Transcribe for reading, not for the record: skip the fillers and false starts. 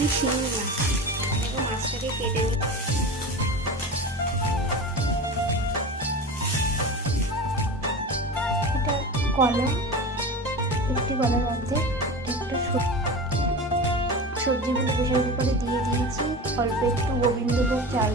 আমি শিং না, মাছটাকে কেটে নিই। এটা কলা, একটি কলার অর্ধেক। একটা সবজিগুলো প্রেসার কুকারে দিয়ে দিয়েছি। অল্প একটু গোবিন্দভোগ চাল